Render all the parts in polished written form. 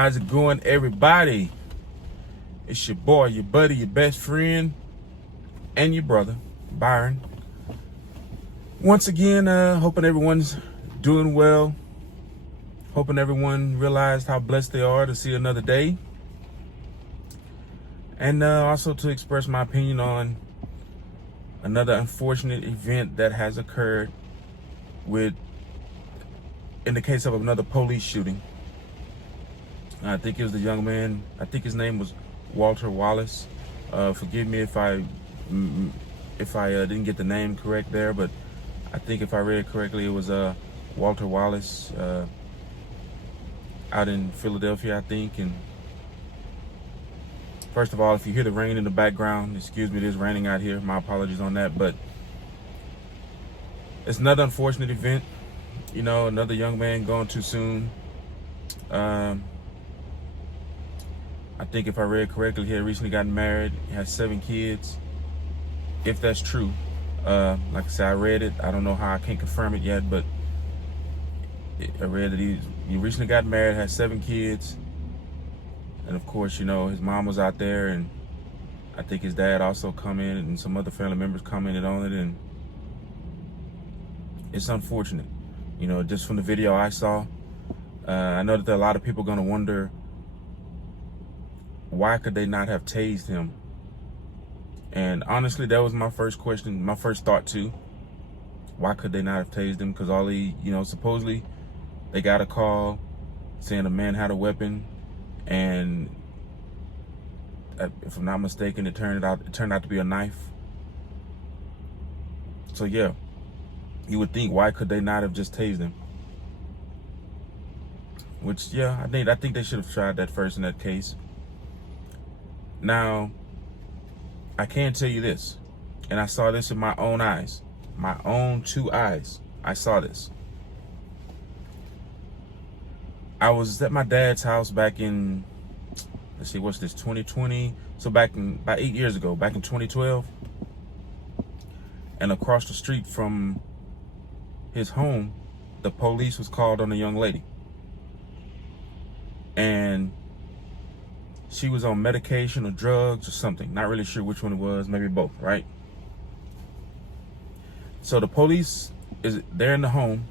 How's it going, everybody? It's your boy, your buddy, your best friend, and your brother, Byron. Once again, hoping everyone's doing well. Hoping everyone realized how blessed they are to see another day. And also to express my opinion on another unfortunate event that has occurred in the case of another police shooting. I think it was the young man, I think his name was Walter Wallace. Forgive me if I didn't get the name correct there, but I think if I read correctly, it was Walter Wallace out in Philadelphia, I think. And first of all, if you hear the rain in the background, excuse me, it is raining out here. My apologies on that, but it's another unfortunate event. You know, another young man gone too soon. I think if I read correctly, he had recently gotten married. He has 7 kids. If that's true, like I said, I read it. I don't know how, I can't confirm it yet, but I read that he recently got married, had 7 kids. And of course, you know, his mom was out there, and I think his dad also commented, and some other family members commented on it, and it's unfortunate. You know, just from the video I saw, I know that there are a lot of people going to wonder, why could they not have tased him? And honestly, that was my first question, my first thought too. Why could they not have tased him? Because supposedly they got a call saying a man had a weapon, and if I'm not mistaken, it turned out to be a knife. So yeah, you would think, why could they not have just tased him? Which, yeah, I think they should have tried that first in that case. Now, I can tell you this, and I saw this in my own eyes, my own 2 eyes. I saw this. I was at my dad's house back in, let's see, what's this, 2020? So about 8 years ago, back in 2012. And across the street from his home, the police was called on a young lady. And she was on medication or drugs or something. Not really sure which one it was, maybe both, right? So the police they're in the home,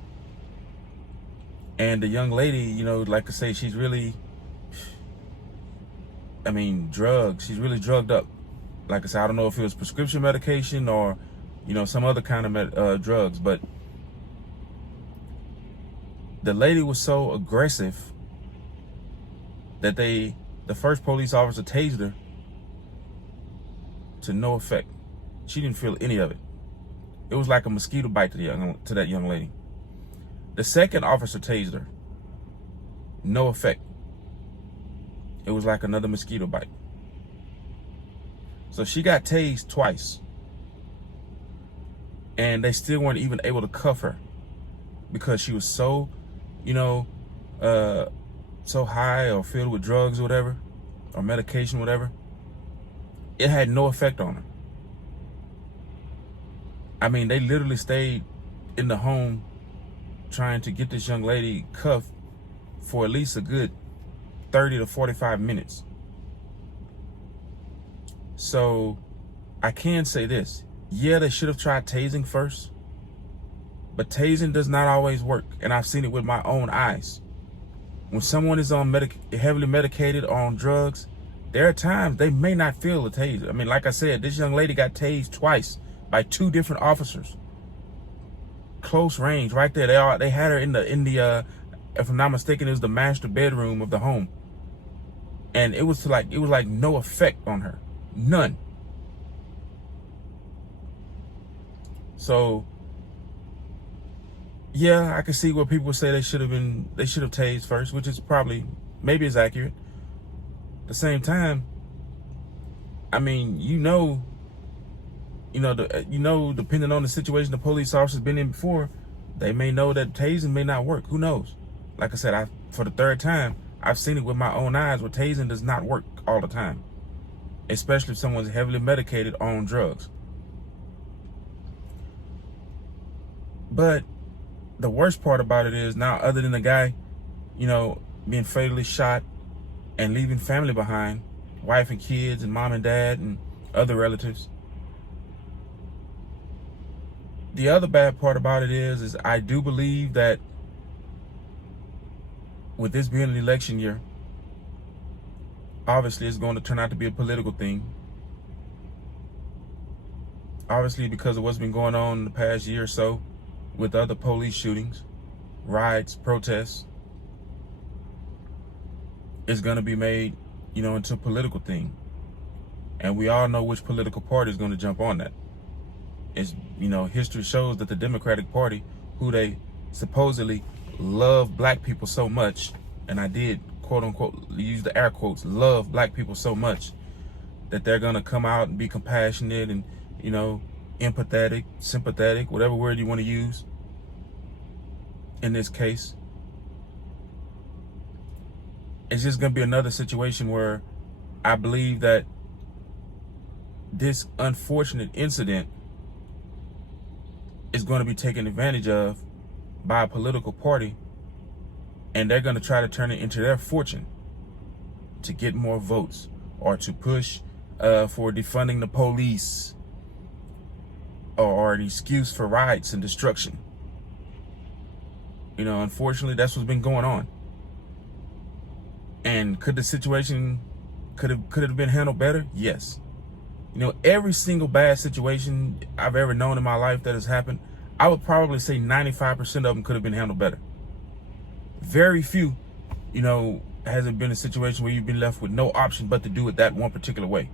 and the young lady, you know, like I say, she's really, drugs. She's really drugged up. Like I said, I don't know if it was prescription medication or, you know, some other kind of drugs, but the lady was so aggressive that the first police officer tased her to no effect. She didn't feel any of it. It was like a mosquito bite to that young lady. The second officer tased her. No effect. It was like another mosquito bite. So she got tased twice. And they still weren't even able to cuff her because she was so, so high or filled with drugs or whatever, or medication, whatever. It had no effect on her. They literally stayed in the home trying to get this young lady cuffed for at least a good 30 to 45 minutes. So I can say this. Yeah, they should have tried tasing first, but tasing does not always work. And I've seen it with my own eyes. When someone is on heavily medicated or on drugs, there are times they may not feel the taser. Like I said, this young lady got tased twice by 2 different officers. Close range, right there. They had her in the if I'm not mistaken, it was the master bedroom of the home, and it was like no effect on her, none. So yeah, I can see what people say they should have tased first, which is maybe is accurate. At the same time, depending on the situation the police officer's been in before, they may know that tasing may not work. Who knows? Like I said, for the 3rd time, I've seen it with my own eyes where tasing does not work all the time, especially if someone's heavily medicated on drugs. But the worst part about it is now, other than the guy, being fatally shot and leaving family behind, wife and kids and mom and dad and other relatives. The other bad part about it is I do believe that with this being an election year, obviously it's going to turn out to be a political thing. Obviously, because of what's been going on in the past year or so with other police shootings, riots, protests, it's going to be made, into a political thing. And we all know which political party is going to jump on that. It's, history shows that the Democratic Party, who they supposedly love black people so much, and I did, quote unquote, use the air quotes, love black people so much, that they're going to come out and be compassionate and, empathetic, sympathetic, whatever word you want to use in this case. It's just going to be another situation where I believe that this unfortunate incident is going to be taken advantage of by a political party, and they're going to try to turn it into their fortune to get more votes or to push for defunding the police or an excuse for riots and destruction. Unfortunately, that's what's been going on. And could the situation could it have been handled better? Yes. Every single bad situation I've ever known in my life that has happened, I would probably say 95% of them could have been handled better. Very few, hasn't been a situation where you've been left with no option but to do it that one particular way.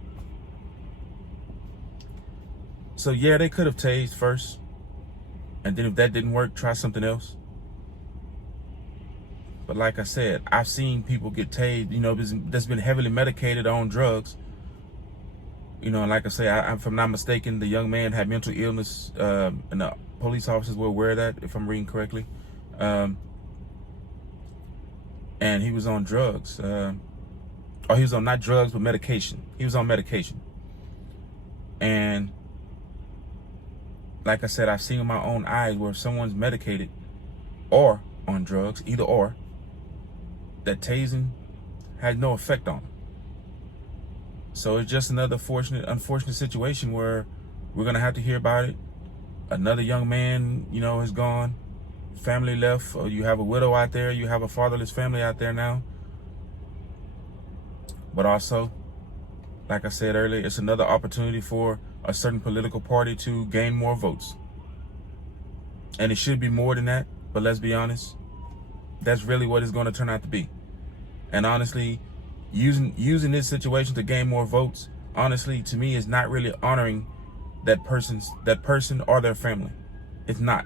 So yeah, they could have tased first, and then if that didn't work, try something else. But like I said, I've seen people get tased, that's been heavily medicated on drugs. Like I say, if I'm not mistaken, the young man had mental illness, and the police officers were aware of that, if I'm reading correctly. And he was on drugs. He was on not drugs, but medication. He was on medication. And like I said, I've seen with my own eyes where if someone's medicated or on drugs, either or, that tasing had no effect on them. So it's just another unfortunate situation where we're going to have to hear about it. Another young man, has gone, family left, or you have a widow out there, you have a fatherless family out there now. But also, like I said earlier, it's another opportunity for a certain political party to gain more votes. And it should be more than that, but let's be honest, that's really what it's going to turn out to be. And honestly, using this situation to gain more votes, honestly, to me, is not really honoring that person or their family. It's not.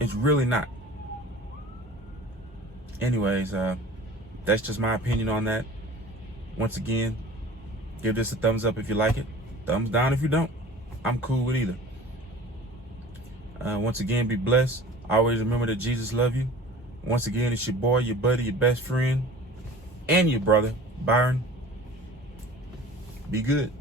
It's really not. Anyways, that's just my opinion on that. Once again, give this a thumbs up if you like it. Thumbs down if you don't. I'm cool with either. Once again, be blessed. Always remember that Jesus loves you. Once again, it's your boy, your buddy, your best friend, and your brother, Byron. Be good.